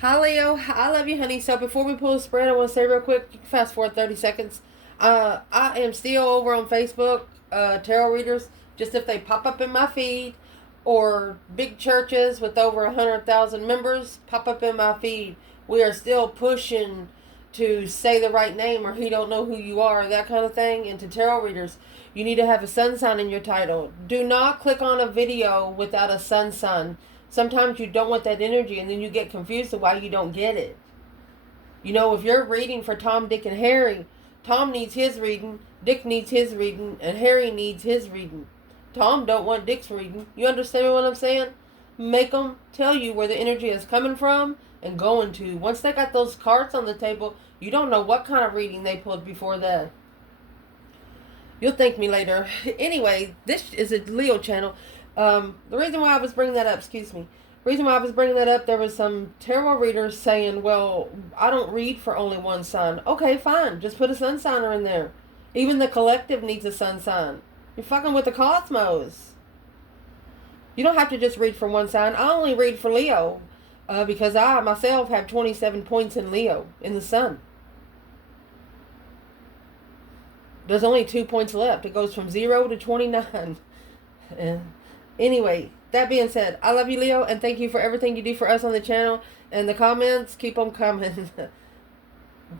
Hi, Leo. I love you, honey. So before we pull the spread, I want to say real quick, you can fast forward 30 seconds. I am still over on Facebook, tarot readers, just if they pop up in my feed, or big churches with over 100,000 members pop up in my feed. We are still pushing to say the right name or he don't know who you are, that kind of thing. And to tarot readers, you need to have a sun sign in your title. Do not click on a video without a sun sign. Sometimes you don't want that energy and then you get confused of why you don't get it. You know, if you're reading for Tom, Dick, and Harry, Tom needs his reading, Dick needs his reading, and Harry needs his reading. Tom don't want Dick's reading. You understand what I'm saying? Make them tell you where the energy is coming from and going to. Once they got those cards on the table, you don't know what kind of reading they pulled before that. You'll thank me later. Anyway, this is a Leo channel. The reason why I was bringing that up, there was some tarot readers saying, well, I don't read for only one sign. Okay, fine. Just put a sun signer in there. Even the collective needs a sun sign. You're fucking with the cosmos. You don't have to just read for one sign. I only read for Leo because I myself have 27 points in Leo in the sun. There's only 2 points left. It goes from 0 to 29. Anyway, that being said, I love you, Leo, and thank you for everything you do for us on the channel. And the comments, keep them coming.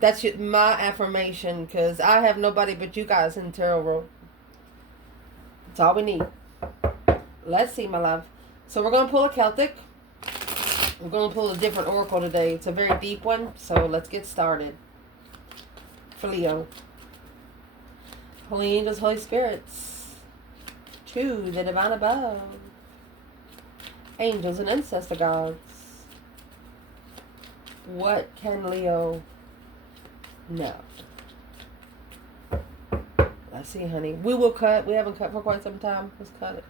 That's my affirmation, because I have nobody but you guys in the tarot world. That's all we need. Let's see, my love. So we're going to pull a Celtic. We're going to pull a different oracle today. It's a very deep one, so let's get started. For Leo. Holy angels, Holy spirits, to the divine above, angels and ancestor gods, what can Leo know? Let's see, honey. We will cut. We haven't cut for quite some time. Let's cut it.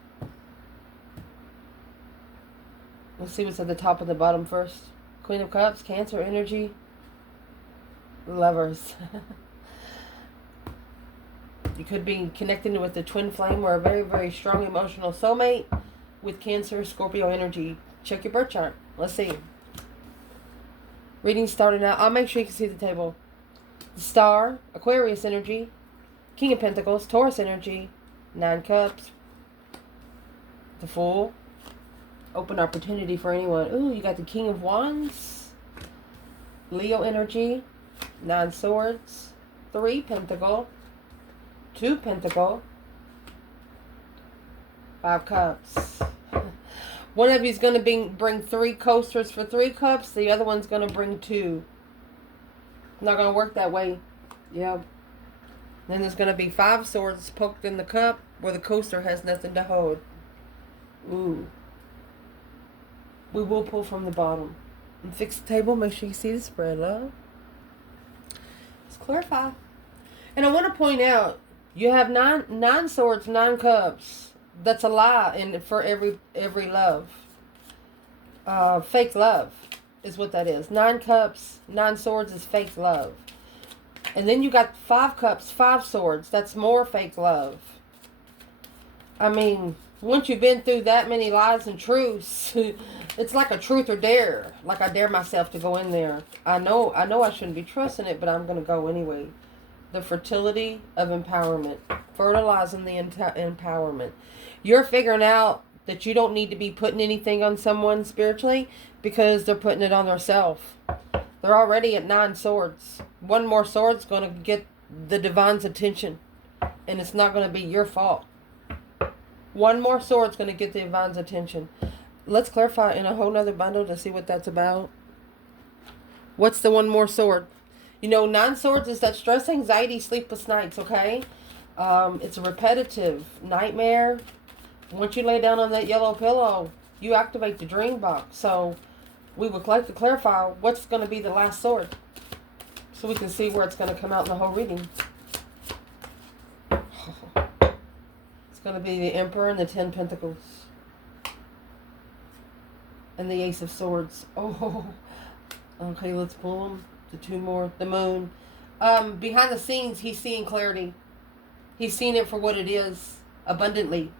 Let's see what's at the top and the bottom first. Queen of Cups, Cancer energy, Lovers. You could be connecting with the twin flame or a very, very strong emotional soulmate with Cancer, Scorpio energy. Check your birth chart. Let's see. Reading starting out. I'll make sure you can see the table. The Star, Aquarius energy, King of Pentacles, Taurus energy, 9 Cups, the Fool, open opportunity for anyone. Ooh, you got the King of Wands, Leo energy, 9 Swords, 3 Pentacle, 2 Pentacle, 5 Cups. One of you's going to bring 3 coasters for 3 cups. The other one's going to bring 2. Not going to work that way. Yep. Then there's going to be 5 swords poked in the cup where the coaster has nothing to hold. Ooh. We will pull from the bottom. And fix the table. Make sure you see the spread, love. Let's clarify. And I want to point out, you have nine swords, 9 cups. That's a lie for every love. Fake love is what that is. 9 cups, 9 swords is fake love. And then you got 5 cups, 5 swords. That's more fake love. I mean, once you've been through that many lies and truths, it's like a truth or dare. Like I dare myself to go in there. I know I shouldn't be trusting it, but I'm going to go anyway. The fertility of empowerment. Fertilizing the empowerment. You're figuring out that you don't need to be putting anything on someone spiritually because they're putting it on themselves. They're already at 9 swords. One more sword's going to get the divine's attention. And it's not going to be your fault. One more sword's going to get the divine's attention. Let's clarify in a whole nother bundle to see what that's about. What's the one more sword? You know, 9 swords is that stress, anxiety, sleepless nights, okay? It's a repetitive nightmare. Once you lay down on that yellow pillow, you activate the dream box. So we would like to clarify what's going to be the last sword, so we can see where it's going to come out in the whole reading. It's going to be the Emperor and the 10 Pentacles. And the Ace of Swords. Oh, okay, let's pull them. The 2 more. The Moon. Behind the scenes, he's seeing clarity. He's seeing it for what it is, abundantly.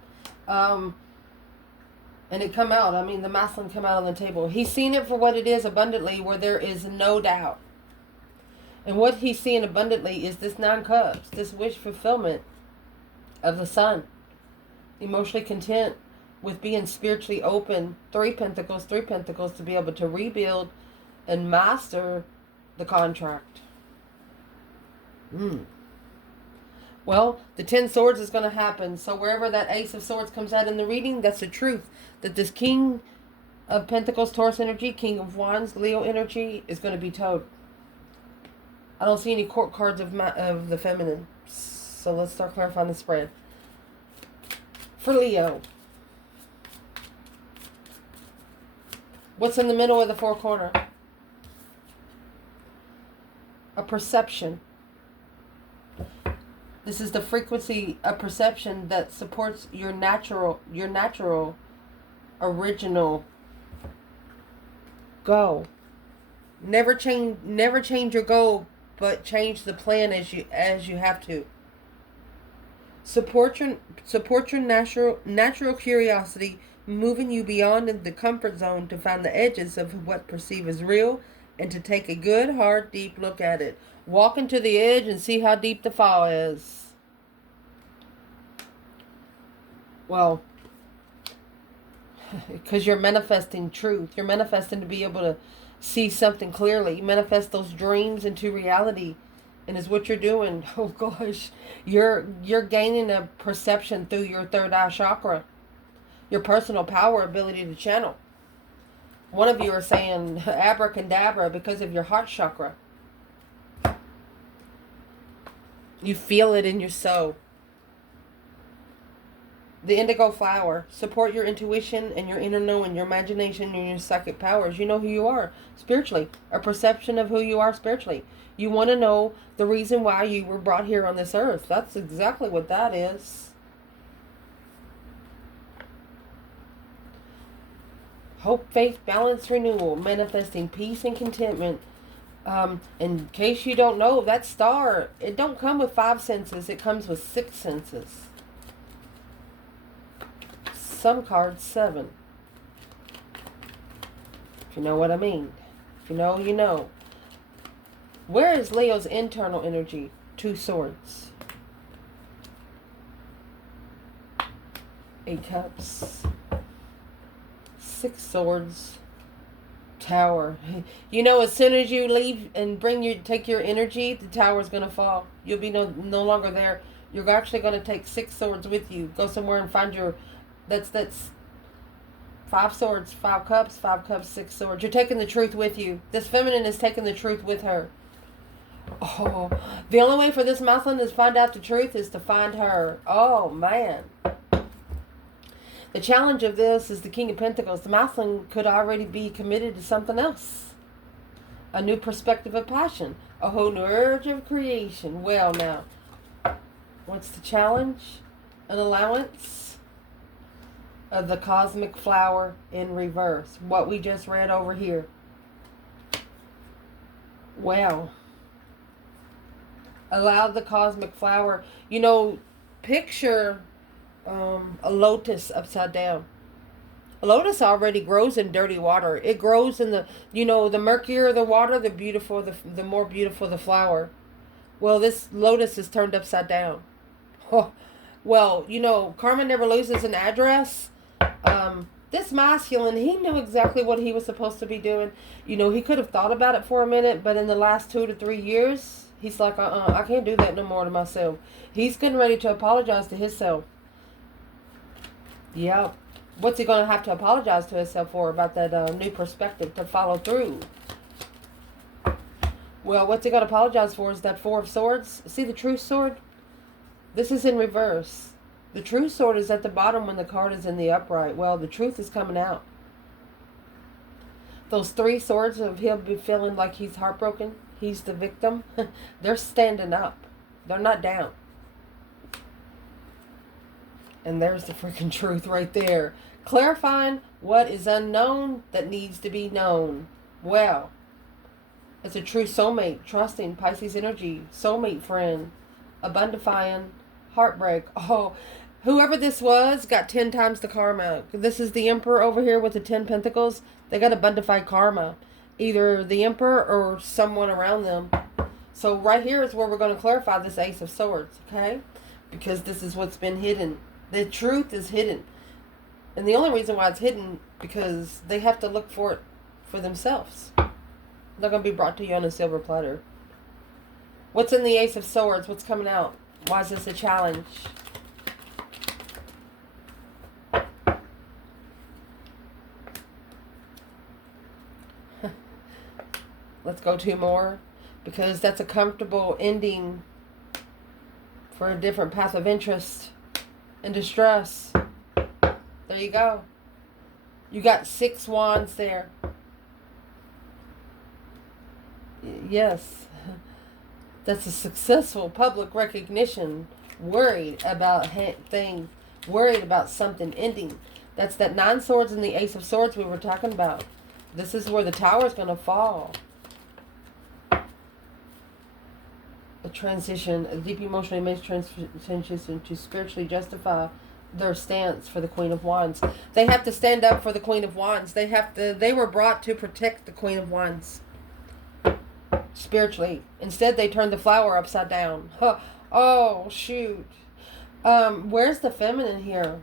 And it come out. I mean, the masculine come out on the table. He's seen it for what it is abundantly, where there is no doubt. And what he's seeing abundantly is this 9 cups, this wish fulfillment of the sun. Emotionally content with being spiritually open. 3 pentacles to be able to rebuild and master the contract. Well, the 10 swords is going to happen. So wherever that ace of swords comes out in the reading, that's the truth. That this king of pentacles, Taurus energy, king of wands, Leo energy is going to be towed. I don't see any court cards of the feminine. So let's start clarifying the spread. For Leo, what's in the middle of the 4 corner? A perception. This is the frequency of perception that supports your natural original goal. Never change your goal, but change the plan as you have to. Support your natural curiosity, moving you beyond the comfort zone to find the edges of what perceive as real, and to take a good, hard, deep look at it. Walk into the edge and see how deep the fall is. Well, because you're manifesting truth. You're manifesting to be able to see something clearly. You manifest those dreams into reality. And is what you're doing. Oh gosh. You're gaining a perception through your third eye chakra. Your personal power ability to channel. One of you are saying abracadabra because of your heart chakra. You feel it in your soul. The indigo flower. Support your intuition and your inner knowing, your imagination and your psychic powers. You know who you are spiritually. A perception of who you are spiritually. You want to know the reason why you were brought here on this earth. That's exactly what that is. Hope, faith, balance, renewal. Manifesting peace and contentment. In case you don't know, that star, it don't come with 5 senses. It comes with 6 senses. Some cards 7. If you know what I mean. If you know, you know. Where is Leo's internal energy? 2 swords. 8 cups. 6 swords. Tower. You know, as soon as you leave and take your energy, the tower's going to fall. You'll be no longer there. You're actually going to take 6 swords with you. Go somewhere and find your... That's 5 swords, 5 cups, 6 swords. You're taking the truth with you. This feminine is taking the truth with her. Oh, the only way for this masculine to find out the truth is to find her. Oh, man. The challenge of this is the King of Pentacles. The masculine could already be committed to something else. A new perspective of passion. A whole new urge of creation. Well, now, what's the challenge? An allowance of the cosmic flower in reverse. What we just read over here. Well, allow the cosmic flower. You know, picture a lotus upside down. A lotus already grows in dirty water. It grows in the, the murkier the water, the more beautiful the flower. Well, this lotus is turned upside down. Oh, well, karma never loses an address. This masculine, he knew exactly what he was supposed to be doing. He could have thought about it for a minute, but in the last 2 to 3 years, he's like, I can't do that no more to myself. He's getting ready to apologize to himself. Yeah. What's he going to have to apologize to himself for about that new perspective to follow through? Well, what's he going to apologize for is that 4 of Swords. See the True Sword? This is in reverse. The True Sword is at the bottom when the card is in the upright. Well, the truth is coming out. Those 3 swords of him be feeling like he's heartbroken. He's the victim. They're standing up. They're not down. And there's the freaking truth right there. Clarifying what is unknown that needs to be known. Well, it's a true soulmate, trusting Pisces energy, soulmate friend, abundifying, heartbreak. Oh, Whoever this was got 10 times the karma. This is the Emperor over here with the 10 pentacles. They got a bundified karma. Either the Emperor or someone around them. So right here is where we're going to clarify this Ace of Swords, okay? Because this is what's been hidden. The truth is hidden. And the only reason why it's hidden, because they have to look for it for themselves. They're going to be brought to you on a silver platter. What's in the Ace of Swords? What's coming out? Why is this a challenge? Let's go 2 more. Because that's a comfortable ending for a different path of interest and distress. There you go. You got 6 wands there. Yes. That's a successful public recognition. Worried about things. Worried about something ending. That's that 9 swords and the Ace of Swords we were talking about. This is where the tower is going to fall. A transition, a deep emotional image transition to spiritually justify their stance for the Queen of Wands. They have to stand up for the Queen of Wands. They were brought to protect the Queen of Wands. Spiritually. Instead, they turned the flower upside down. Huh. Oh, shoot. Where's the feminine here?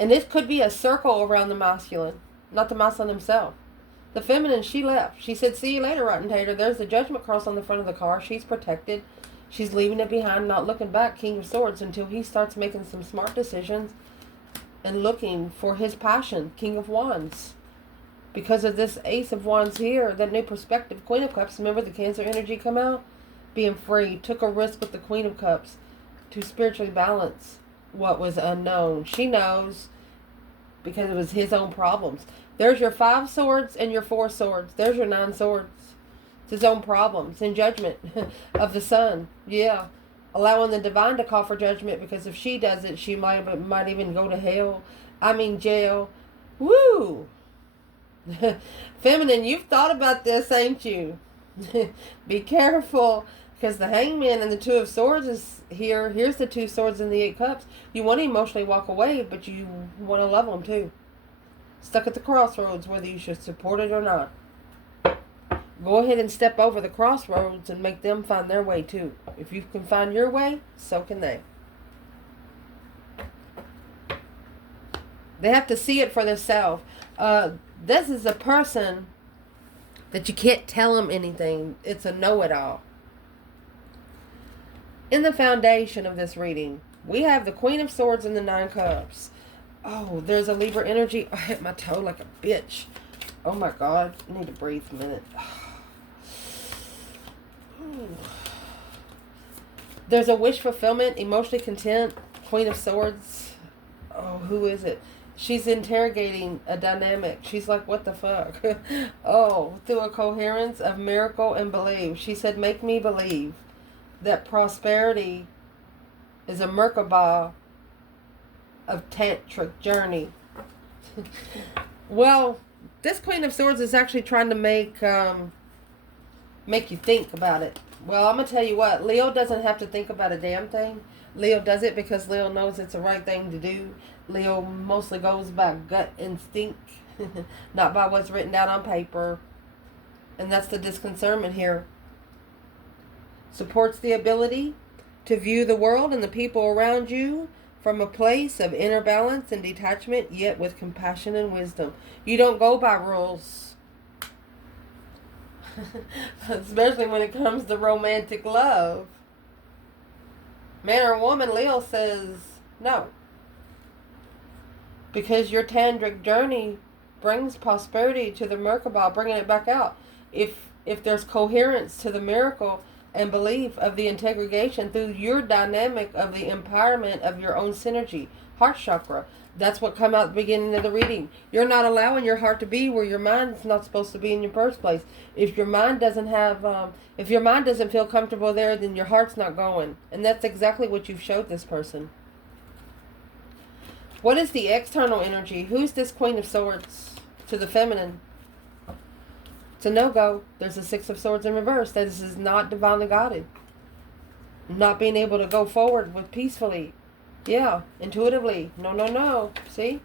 And this could be a circle around the masculine. Not the masculine himself. The feminine, she left. She said, see you later, Rotten Tater. There's the judgment cross on the front of the car. She's protected. She's leaving it behind, not looking back, King of Swords, until he starts making some smart decisions and looking for his passion, King of Wands. Because of this Ace of Wands here, that new perspective, Queen of Cups, remember the Cancer energy come out? Being free, took a risk with the Queen of Cups to spiritually balance what was unknown. She knows because it was his own problems. There's your 5 swords and your 4 swords. There's your 9 swords. It's his own problems and judgment of the sun. Yeah. Allowing the divine to call for judgment, because if she does it, she might even go to hell. I mean jail. Woo! Feminine, you've thought about this, ain't you? Be careful, because the Hangman and the 2 of Swords is here. Here's the 2 swords and the 8 cups. You want to emotionally walk away, but you want to love them too. Stuck at the crossroads, whether you should support it or not. Go ahead and step over the crossroads and make them find their way too. If you can find your way, so can they. They have to see it for themselves. This is a person that you can't tell them anything. It's a know-it-all. In the foundation of this reading, we have the Queen of Swords and the 9 cups. Oh, there's a Libra energy. I hit my toe like a bitch. Oh my God. I need to breathe a minute. There's a wish fulfillment, emotionally content, Queen of Swords. Oh, who is it? She's interrogating a dynamic. She's like, what the fuck? Oh, through a coherence of miracle and believe. She said, make me believe that prosperity is a Merkaba of tantric journey. Well, this Queen of Swords is actually trying to make you think about it. Well, I'm going to tell you what. Leo doesn't have to think about a damn thing. Leo does it because Leo knows it's the right thing to do. Leo mostly goes by gut instinct, not by what's written down on paper. And that's the disconcernment here. Supports the ability to view the world and the people around you from a place of inner balance and detachment, yet with compassion and wisdom. You don't go by rules. Especially when it comes to romantic love. Man or woman, Leo says no. Because your tantric journey brings prosperity to the Merkaba, bringing it back out. If there's coherence to the miracle and belief of the integration through your dynamic of the empowerment of your own synergy, heart chakra. That's what come out at the beginning of the reading. You're not allowing your heart to be where your mind's not supposed to be in your first place. If your mind doesn't have, if your mind doesn't feel comfortable there, then your heart's not going. And that's exactly what you've showed this person. What is the external energy? Who's this Queen of Swords to the feminine? It's a no-go. There's a 6 of Swords in reverse. This is not divinely guided. Not being able to go forward with peacefully. Yeah, intuitively. No, no, no. See?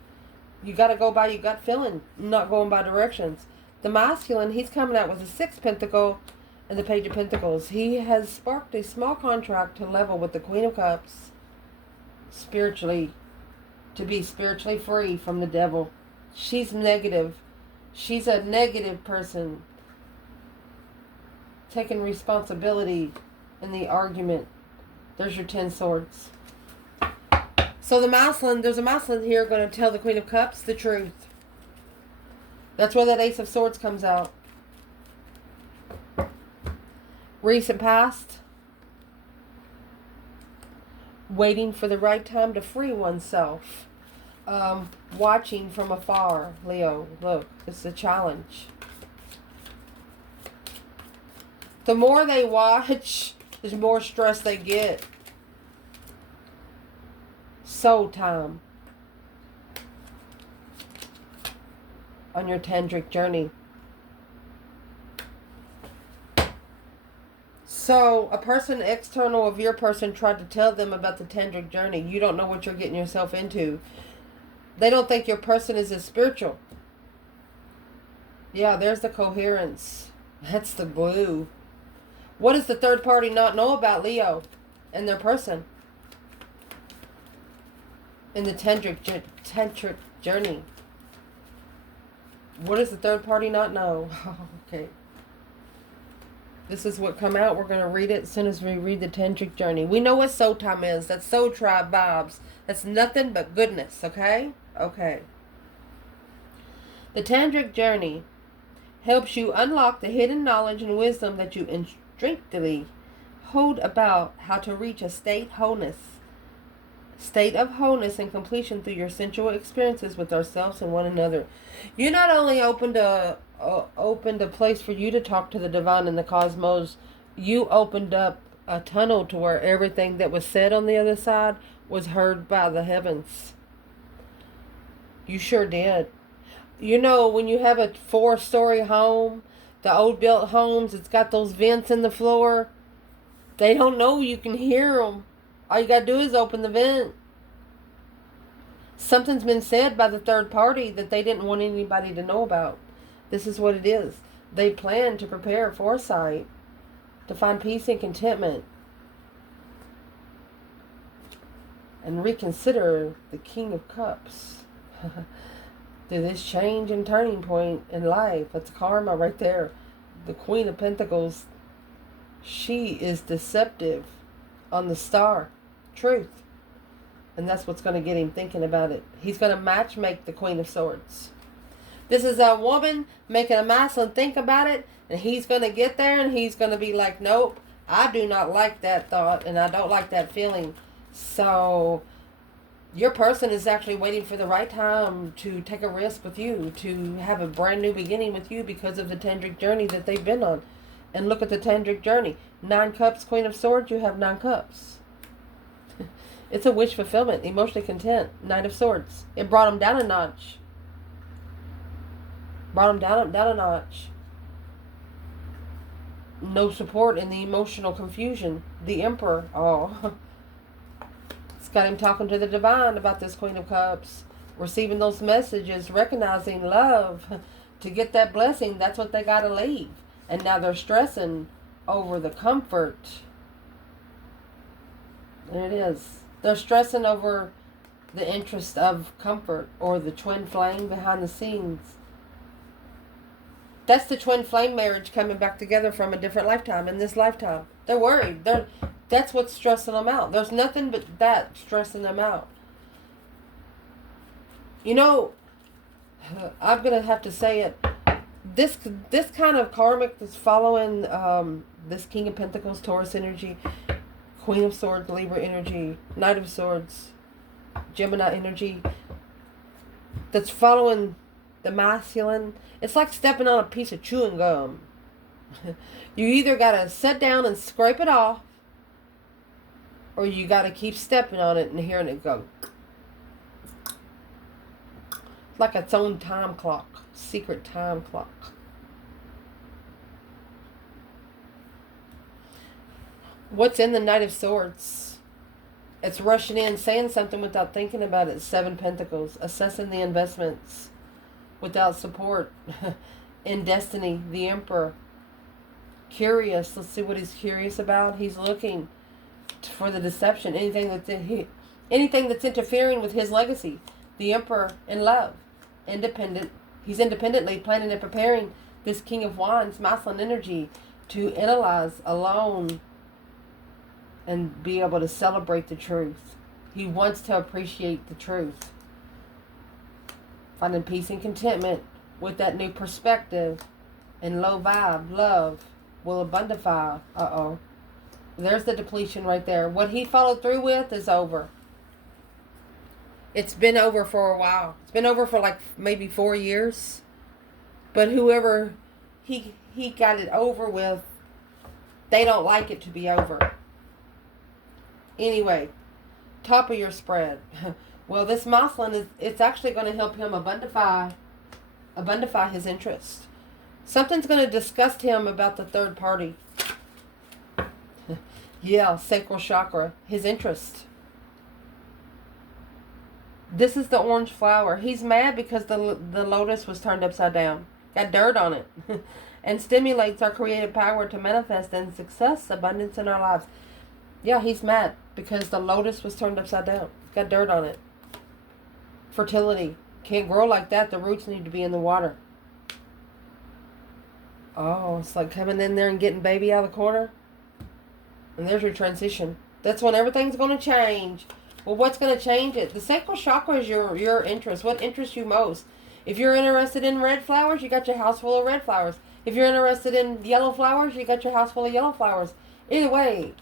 You got to go by your gut feeling, not going by directions. The masculine, he's coming out with a sixth pentacle and the page of pentacles. He has sparked a small contract to level with the Queen of Cups spiritually, to be spiritually free from the devil. She's negative. She's a negative person. Taking responsibility in the argument. There's your 10 swords. So the masculine, there's a masculine here going to tell the Queen of Cups the truth. That's where that Ace of Swords comes out. Recent past. Waiting for the right time to free oneself. Watching from afar. Leo, look, it's a challenge. The more they watch, the more stress they get. Soul time. On your tantric journey. So, a person external of your person tried to tell them about the tantric journey. You don't know what you're getting yourself into. They don't think your person is as spiritual. Yeah, there's the coherence. That's the glue. What does the third party not know about Leo and their person? In the tantric journey. What does the third party not know? Okay. This is what come out. We're going to read it as soon as we read the tantric journey. We know what soul time is. That's soul tribe vibes. That's nothing but goodness, okay? Okay. The tantric journey helps you unlock the hidden knowledge and wisdom that you instinctively hold about how to reach a state of wholeness and completion through your sensual experiences with ourselves and one another. You not only opened a place for you to talk to the divine and the cosmos, you opened up a tunnel to where everything that was said on the other side was heard by the heavens. You sure did. You know, when you have a 4-story home, the old built homes, it's got those vents in the floor. They don't know you can hear them. All you got to do is open the vent. Something's been said by the third party that they didn't want anybody to know about. This is what it is. They plan to prepare foresight to find peace and contentment and reconsider the King of Cups. Through this change and turning point in life. That's karma right there. The Queen of Pentacles. She is deceptive on the star. Truth. And that's what's going to get him thinking about it. He's going to matchmake the Queen of Swords. This is a woman making a masculine think about it. And he's going to get there and he's going to be like, nope, I do not like that thought and I don't like that feeling. So your person is actually waiting for the right time to take a risk with you, to have a brand new beginning with you because of the tantric journey that they've been on. And look at the tantric journey. 9 cups, Queen of Swords, you have 9 cups. It's a wish fulfillment, emotionally content, Knight of Swords. It brought them down a notch. Brought them down a notch. No support in the emotional confusion. The Emperor, oh. It's got him talking to the divine about this Queen of Cups. Receiving those messages, recognizing love. To get that blessing, that's what they got to leave. And now they're stressing over the comfort. There it is. They're stressing over the interest of comfort or the twin flame behind the scenes. That's the twin flame marriage coming back together from a different lifetime in this lifetime. They're worried. That's what's stressing them out. There's nothing but that stressing them out. You know, I'm going to have to say it. This kind of karmic that's following this King of Pentacles, Taurus energy, Queen of Swords, Libra energy, Knight of Swords, Gemini energy, that's following the masculine. It's like stepping on a piece of chewing gum. You either got to sit down and scrape it off, or you got to keep stepping on it and hearing it go. It's like its own time clock, secret time clock. What's in the Knight of Swords? It's rushing in, saying something without thinking about it. 7 Pentacles. Assessing the investments without support. In destiny, the Emperor. Curious. Let's see what he's curious about. He's looking for the deception. Anything that's interfering with his legacy. The Emperor in love. Independent. He's independently planning and preparing this King of Wands, masculine energy, to analyze alone and be able to celebrate the truth. He wants to appreciate the truth. Finding peace and contentment with that new perspective and low vibe, love will abundify. Uh-oh. There's the depletion right there. What he followed through with is over. It's been over for a while. It's been over for like maybe 4 years. But whoever he got it over with, they don't like it to be over. Anyway, top of your spread. Well, this masculine it's actually going to help him abundify his interest. Something's going to disgust him about the third party. Yeah, sacral chakra, his interest. This is the orange flower. He's mad because the lotus was turned upside down. Got dirt on it. And stimulates our creative power to manifest in success, abundance in our lives. Yeah, he's mad because the lotus was turned upside down. Got dirt on it. Fertility. Can't grow like that. The roots need to be in the water. Oh, it's like coming in there and getting baby out of the corner. And there's your transition. That's when everything's going to change. Well, what's going to change it? The sacral chakra is your interest. What interests you most? If you're interested in red flowers, you got your house full of red flowers. If you're interested in yellow flowers, you got your house full of yellow flowers. Either way,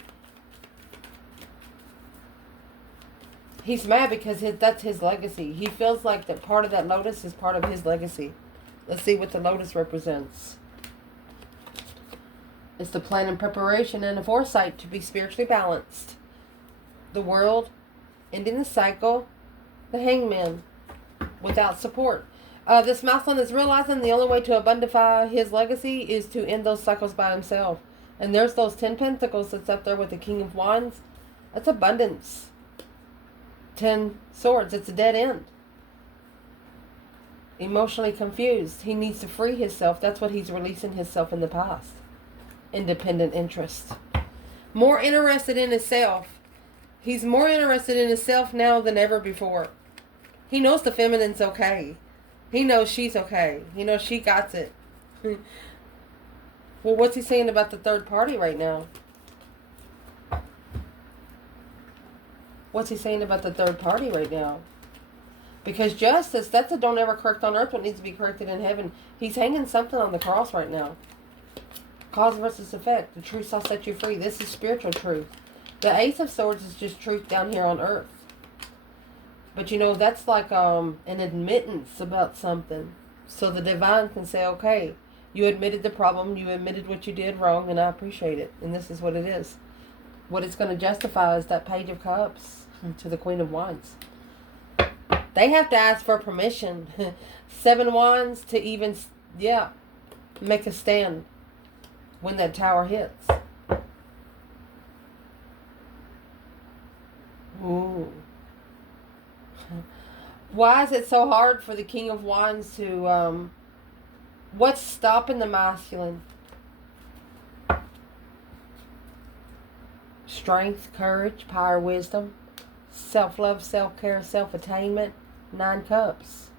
he's mad because that's his legacy. He feels like that part of that lotus is part of his legacy. Let's see what the lotus represents. It's the plan and preparation and the foresight to be spiritually balanced. The world, ending the cycle, the hangman, without support. This masculine is realizing the only way to abundify his legacy is to end those cycles by himself. And there's those 10 Pentacles that's up there with the King of Wands. That's abundance. 10 Swords. It's a dead end. Emotionally confused. He needs to free himself. That's what he's releasing himself in the past. Independent interest. More interested in himself. He's more interested in himself now than ever before. He knows the feminine's okay. He knows she's okay. He knows she got it. Well, what's he saying about the third party right now? What's he saying about the third party right now? Because justice, that's a don't ever correct on earth what needs to be corrected in heaven. He's hanging something on the cross right now. Cause versus effect. The truth shall set you free. This is spiritual truth. The Ace of Swords is just truth down here on earth. But you know, that's like an admittance about something. So the divine can say, okay, you admitted the problem, you admitted what you did wrong, and I appreciate it. And this is what it is. What it's going to justify is that Page of Cups to the Queen of Wands. They have to ask for permission. 7 Wands to even, make a stand when that tower hits. Ooh. Why is it so hard for the King of Wands to, what's stopping the masculine? Strength, courage, power, wisdom, self-love, self-care, self-attainment, 9 Cups.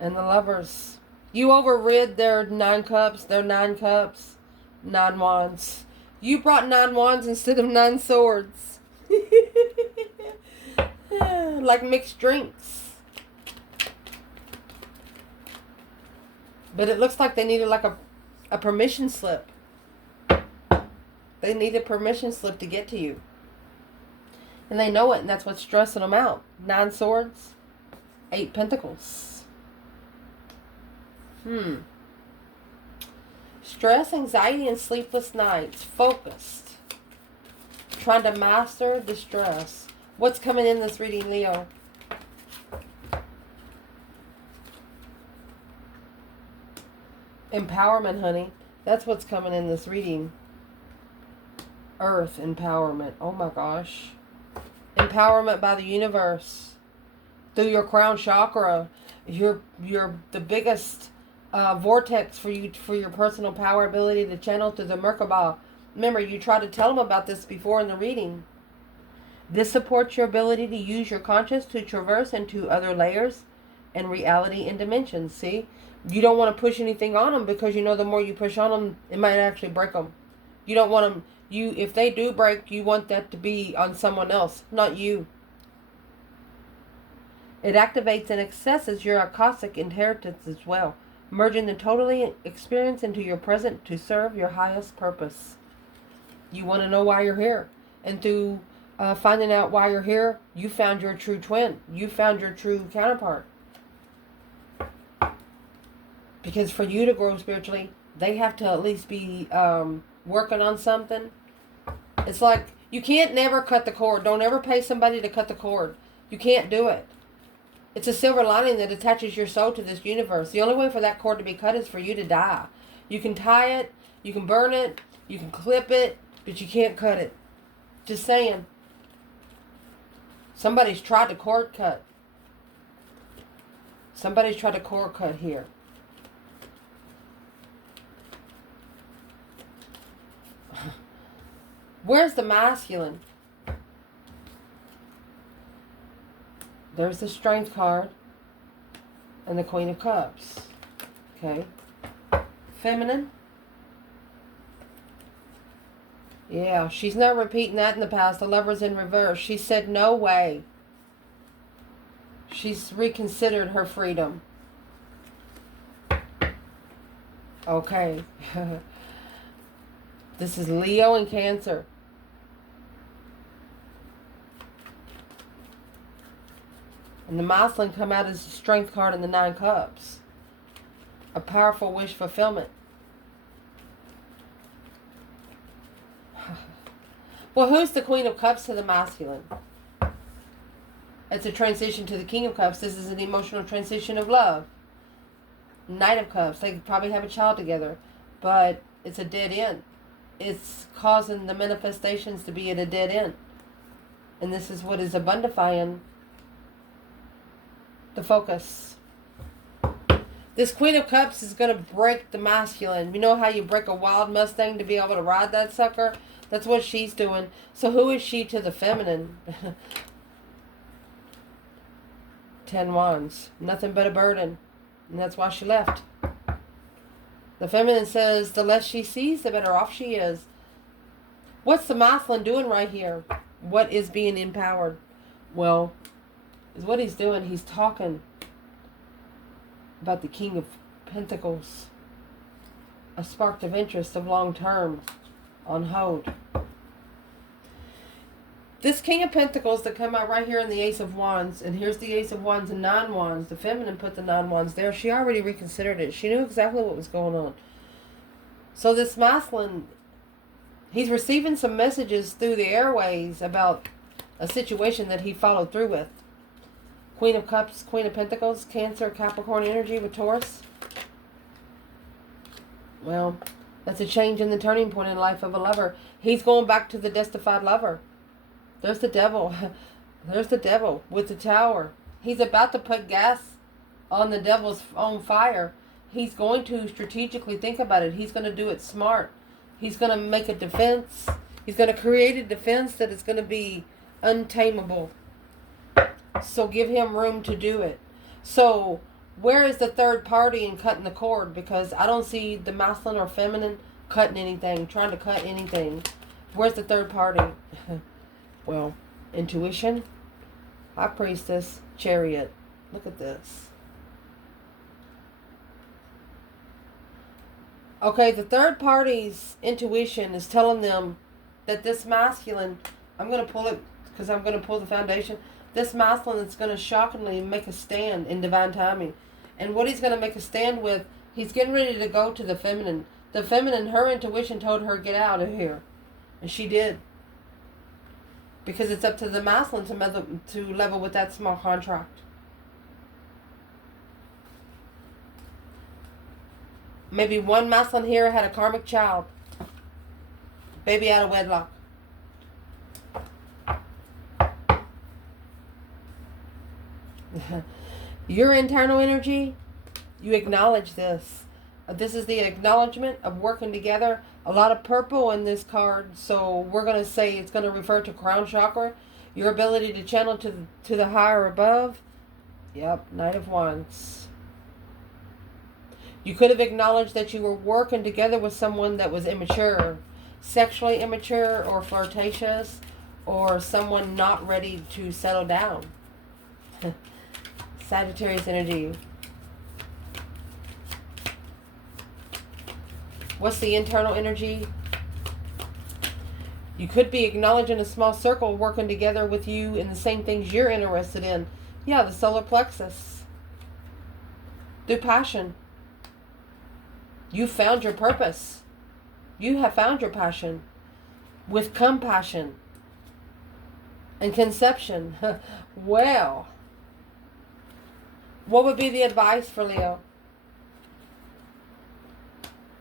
And the Lovers. You overrid their 9 Cups, 9 Wands. You brought 9 Wands instead of 9 Swords. Like mixed drinks. But it looks like they needed like a permission slip. They need a permission slip to get to you. And they know it, and that's what's stressing them out. 9 Swords, 8 Pentacles. Stress, anxiety, and sleepless nights. Focused. Trying to master the stress. What's coming in this reading, Leo? Empowerment, honey. That's what's coming in this reading. Earth empowerment. Oh my gosh. Empowerment by the universe. Through your crown chakra. You're the biggest vortex for you, for your personal power ability to channel through the Merkaba. Remember, you tried to tell them about this before in the reading. This supports your ability to use your conscience to traverse into other layers and reality and dimensions. See? You don't want to push anything on them because you know the more you push on them, it might actually break them. You don't want them, if they do break, you want that to be on someone else, not you. It activates and accesses your Akashic inheritance as well, merging the totally experience into your present to serve your highest purpose. You want to know why you're here. And through finding out why you're here, you found your true twin. You found your true counterpart. Because for you to grow spiritually, they have to at least be working on something. It's like, you can't never cut the cord. Don't ever pay somebody to cut the cord. You can't do it. It's a silver lining that attaches your soul to this universe. The only way for that cord to be cut is for you to die. You can tie it, you can burn it, you can clip it, but you can't cut it. Just saying. Somebody's tried to cord cut. Somebody's tried to cord cut here. Where's the masculine? There's the Strength card and the Queen of Cups. Okay. Feminine. Yeah, she's not repeating that in the past. The Lover's in reverse. She said no way. She's reconsidered her freedom. Okay. This is Leo and Cancer. And the masculine come out as the Strength card and the 9 Cups. A powerful wish fulfillment. Well, who's the Queen of Cups to the masculine? It's a transition to the King of Cups. This is an emotional transition of love. Knight of Cups. They could probably have a child together. But it's a dead end. It's causing the manifestations to be at a dead end. And this is what is abundifying the focus. This Queen of Cups is going to break the masculine. You know how you break a wild Mustang to be able to ride that sucker? That's what she's doing. So who is she to the feminine? 10 Wands. Nothing but a burden. And that's why she left. The feminine says the less she sees, the better off she is. What's the masculine doing right here? What is being empowered? Well, is what he's doing. He's talking about the King of Pentacles. A spark of interest of long term on hold. This King of Pentacles that come out right here in the Ace of Wands, and here's the Ace of Wands and 9 Wands. The feminine put the 9 Wands there. She already reconsidered it. She knew exactly what was going on. So this masculine, he's receiving some messages through the airways about a situation that he followed through with. Queen of Cups, Queen of Pentacles, Cancer, Capricorn energy with Taurus. Well, that's a change in the turning point in the life of a lover. He's going back to the destified lover. There's the devil. There's the devil with the tower. He's about to put gas on the devil's own fire. He's going to strategically think about it. He's going to do it smart. He's going to make a defense. He's going to create a defense that is going to be untamable. So give him room to do it. So where is the third party in cutting the cord? Because I don't see the masculine or feminine cutting anything, trying to cut anything. Where's the third party? Well, intuition, High Priestess, Chariot. Look at this. Okay, the third party's intuition is telling them that this masculine, I'm going to pull it because I'm going to pull the foundation. This masculine is going to shockingly make a stand in divine timing. And what he's going to make a stand with, he's getting ready to go to the feminine. The feminine, her intuition told her, get out of here. And she did. Because it's up to the masculine to level with that small contract. Maybe one masculine here had a karmic child. Baby out of wedlock. Your internal energy, you acknowledge this. This is the acknowledgement of working together. A lot of purple in this card, so we're going to say it's going to refer to crown chakra. Your ability to channel to the higher above. Yep, Knight of Wands. You could have acknowledged that you were working together with someone that was immature, sexually immature or flirtatious, or someone not ready to settle down. Sagittarius energy. What's the internal energy? You could be acknowledging a small circle working together with you in the same things you're interested in. Yeah, the solar plexus. Through passion. You found your purpose. You have found your passion. With compassion. And conception. Well. What would be the advice for Leo?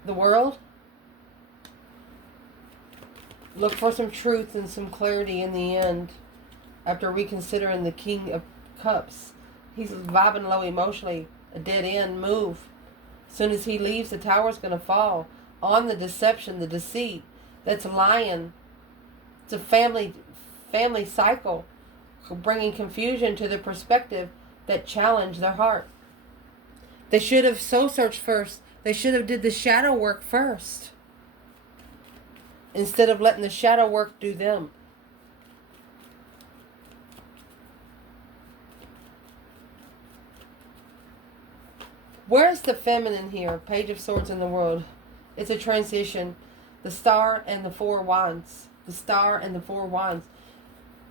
The world? Look for some truth and some clarity in the end. After reconsidering the King of Cups. He's vibing low emotionally. A dead end move. As soon as he leaves, the tower's going to fall. On the deception, the deceit. That's lying. It's a family cycle. Bringing confusion to the perspective that challenge their heart. They should have soul searched first. They should have did the shadow work first. Instead of letting the shadow work do them. Where's the feminine here? Page of Swords in the world. It's a transition. The Star and the Four Wands. The Star and the Four Wands.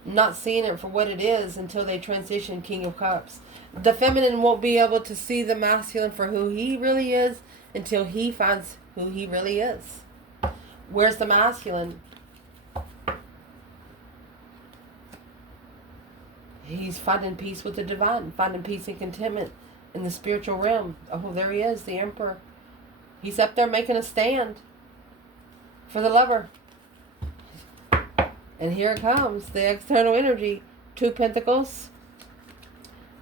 Not seeing it for what it is until they transition King of Cups. The feminine won't be able to see the masculine for who he really is until he finds who he really is. Where's the masculine? He's finding peace with the divine, finding peace and contentment in the spiritual realm. Oh, there he is, the Emperor. He's up there making a stand for the lover. And here it comes, the external energy. 2 Pentacles.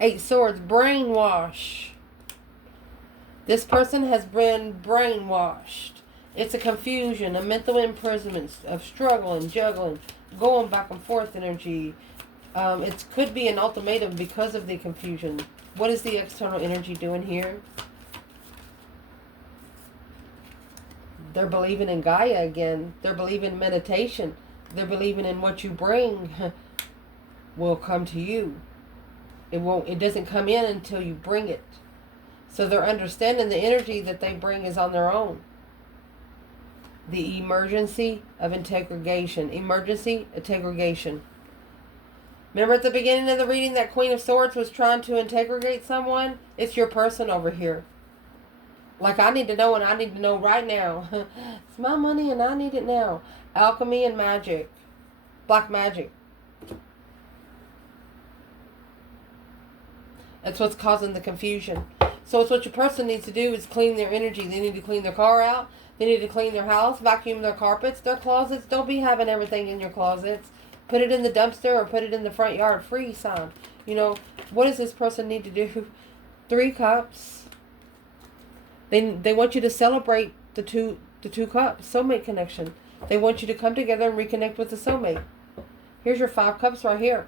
8 Swords, brainwash. This person has been brainwashed. It's a confusion, a mental imprisonment of struggling, juggling, going back and forth energy. It could be an ultimatum because of the confusion. What is the external energy doing here? They're believing in Gaia again. They're believing in meditation. They're believing in what you bring will come to you. It doesn't come in until you bring it. So they're understanding the energy that they bring is on their own. The emergency of integration. Emergency, integration. Remember at the beginning of the reading that Queen of Swords was trying to integrate someone? It's your person over here. Like, I need to know and I need to know right now. It's my money and I need it now. Alchemy and magic. Black magic. That's what's causing the confusion. So it's what your person needs to do is clean their energy. They need to clean their car out. They need to clean their house, vacuum their carpets, their closets. Don't be having everything in your closets. Put it in the dumpster or put it in the front yard. Free sign. You know, what does this person need to do? 3 cups. They want you to celebrate the two cups, soulmate connection. They want you to come together and reconnect with the soulmate. Here's your 5 cups right here.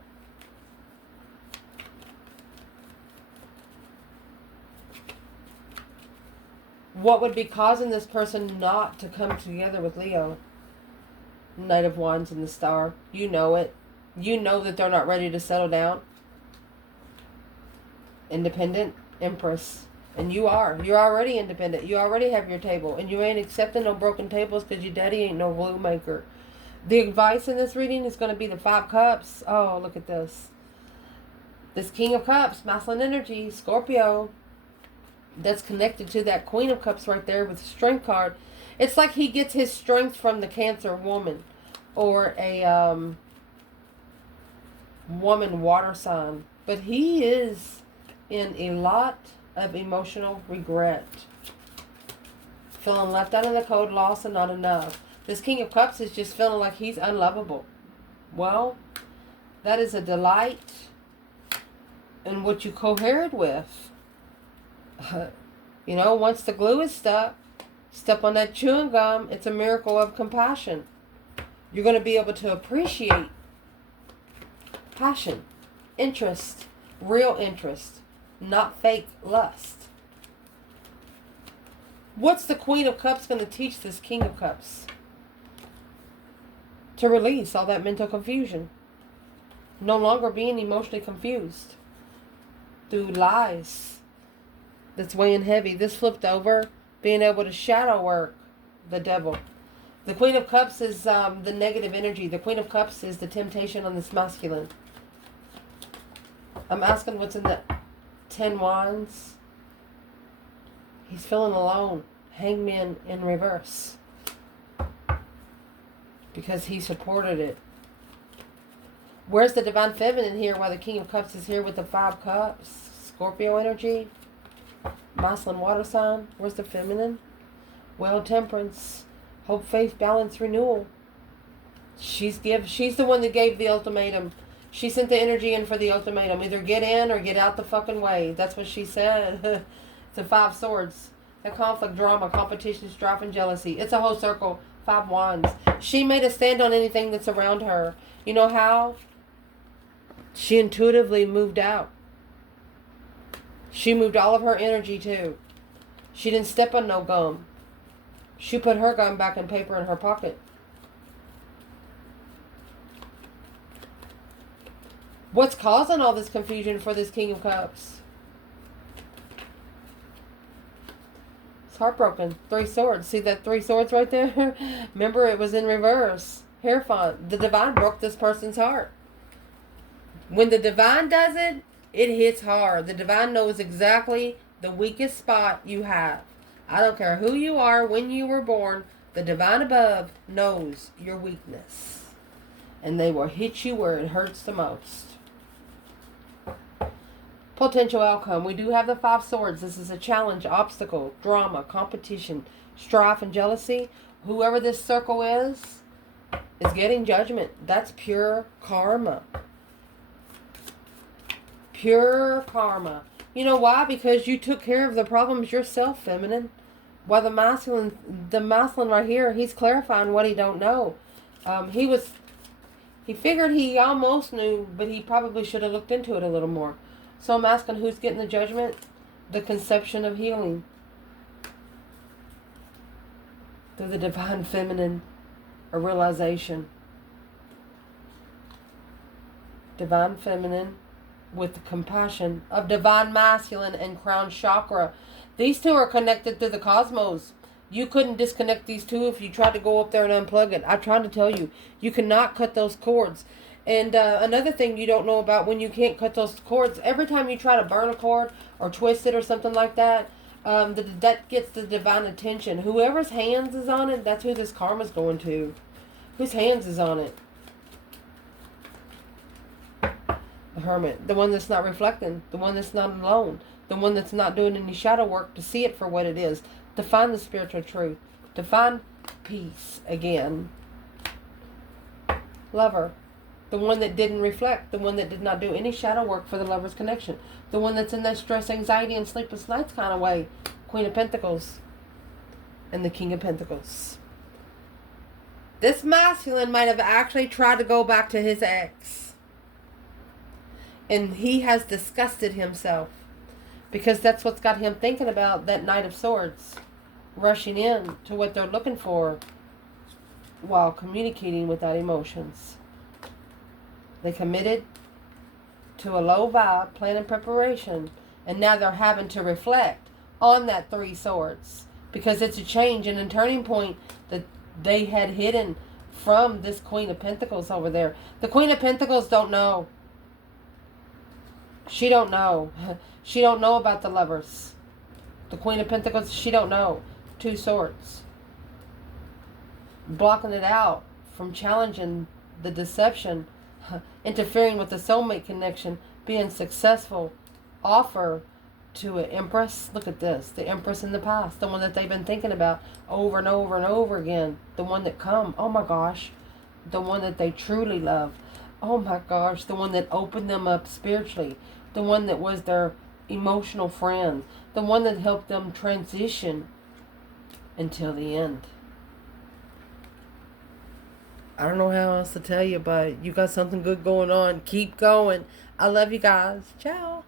What would be causing this person not to come together with Leo? Knight of Wands and the Star. You know it. You know that they're not ready to settle down. Independent Empress. And you are. You're already independent. You already have your table. And you ain't accepting no broken tables because your daddy ain't no glue maker. The advice in this reading is going to be the 5 cups. Oh, look at this. This King of Cups, masculine energy, Scorpio. That's connected to that Queen of Cups right there with the Strength card. It's like he gets his strength from the Cancer woman. Or a woman water sign. But he is in a lot of emotional regret. Feeling left out in the cold, lost, and not enough. This King of Cups is just feeling like he's unlovable. Well, that is a delight and what you cohered with. Once the glue is stuck, step on that chewing gum. It's a miracle of compassion. You're going to be able to appreciate passion, interest, real interest, not fake lust. What's the Queen of Cups going to teach this King of Cups? To release all that mental confusion. No longer being emotionally confused through lies that's weighing heavy. This flipped over, being able to shadow work the devil. The Queen of Cups is the negative energy. The Queen of Cups is the temptation on this masculine. I'm asking what's in the 10 Wands. He's feeling alone. Hangman in reverse. Because he supported it. Where's the Divine Feminine here while the King of Cups is here with the 5 Cups? Scorpio energy. Masculine water sign. Where's the Feminine? Well, Temperance. Hope, faith, balance, renewal. She's the one that gave the ultimatum. She sent the energy in for the ultimatum. Either get in or get out the fucking way. That's what she said. It's the 5 Swords. The conflict, drama, competition, strife, and jealousy. It's a whole circle. 5 Wands. She made a stand on anything that's around her. You know how? She intuitively moved out. She moved all of her energy too. She didn't step on no gum. She put her gum back in paper in her pocket. What's causing all this confusion for this King of Cups? It's heartbroken. 3 Swords. See that 3 Swords right there? Remember, it was in reverse. Hierophant. The Divine broke this person's heart. When the Divine does it, it hits hard. The Divine knows exactly the weakest spot you have. I don't care who you are, when you were born, the Divine above knows your weakness. And they will hit you where it hurts the most. Potential outcome. We do have the 5 Swords. This is a challenge, obstacle, drama, competition, strife, and jealousy. Whoever this circle is getting judgment. That's pure karma. Pure karma. You know why? Because you took care of the problems yourself, feminine. While the masculine right here, he's clarifying what he don't know. He figured he almost knew, but he probably should have looked into it a little more. So I'm asking, who's getting the judgment? The conception of healing. Through the Divine Feminine, a realization. Divine Feminine with the compassion of Divine Masculine and Crown Chakra. These two are connected through the cosmos. You couldn't disconnect these two if you tried to go up there and unplug it. I'm trying to tell you, you cannot cut those cords. And another thing you don't know about when you can't cut those cords, every time you try to burn a cord or twist it or something like that, that gets the divine attention. Whoever's hands is on it, that's who this karma's going to. Whose hands is on it? The Hermit. The one that's not reflecting. The one that's not alone. The one that's not doing any shadow work to see it for what it is. To find the spiritual truth. To find peace again. Lover. The one that didn't reflect. The one that did not do any shadow work for the lover's connection. The one that's in that stress, anxiety, and sleepless nights kind of way. Queen of Pentacles. And the King of Pentacles. This masculine might have actually tried to go back to his ex. And he has disgusted himself. Because that's what's got him thinking about that Knight of Swords. Rushing in to what they're looking for. While communicating without emotions. They committed to a low vibe, plan and preparation. And now they're having to reflect on that 3 Swords. Because it's a change and a turning point that they had hidden from this Queen of Pentacles over there. The Queen of Pentacles don't know. She don't know. She don't know about the lovers. The Queen of Pentacles, she don't know. 2 Swords. Blocking it out from challenging the deception. Interfering with the soulmate connection, being successful, offer to an empress. Look at this, the empress in the past, the one that they've been thinking about over and over and over again, the one that come, oh my gosh, the one that they truly love, oh my gosh, the one that opened them up spiritually, the one that was their emotional friend, the one that helped them transition until the end. I don't know how else to tell you, but you got something good going on. Keep going. I love you guys. Ciao.